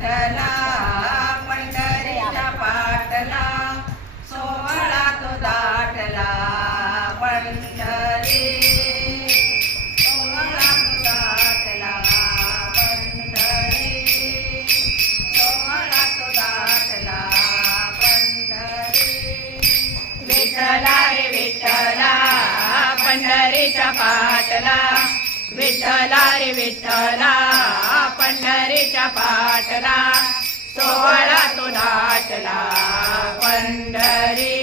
विठ्ठला पंढरीच्या पाटला सोहळा तो दाटला पंढरी सोहळा तो दाटला पंढरी सोहळा तो दाटला पंढरी विठ्ठला रे विठ्ठला पंढरीच्या पाटला विठ्ठला रे विठ्ठला पंढरीच्या पाटला सोहळा तो दाटला पंढरी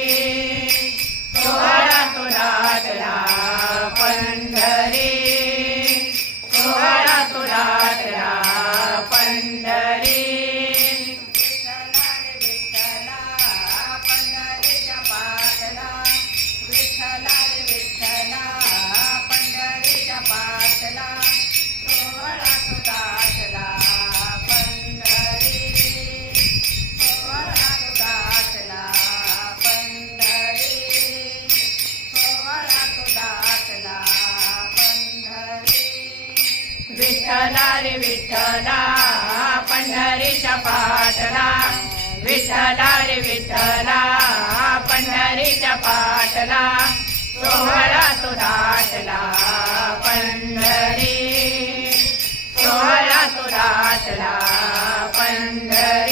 सोहळा तो दाटला पंढरी सोहळा तो दाटला पंढरी विठ्ठला रे विठ्ठला पंढरीच्या पाटला विठ्ठला रे विठ्ठला पंढरीच्या पाटला सोहळा तो दाटला पंढरी सोहळा तो दाटला पंढरी सोहळा तो दाटला पंढरी विठ्ठला रे विठ्ठला पंढरीच्या पाटला विठ्ठला रे विठ्ठला पंढरीच्या पाटला सोहळा तो दाटला पंढरी सोहळा तो दाटला पंढरी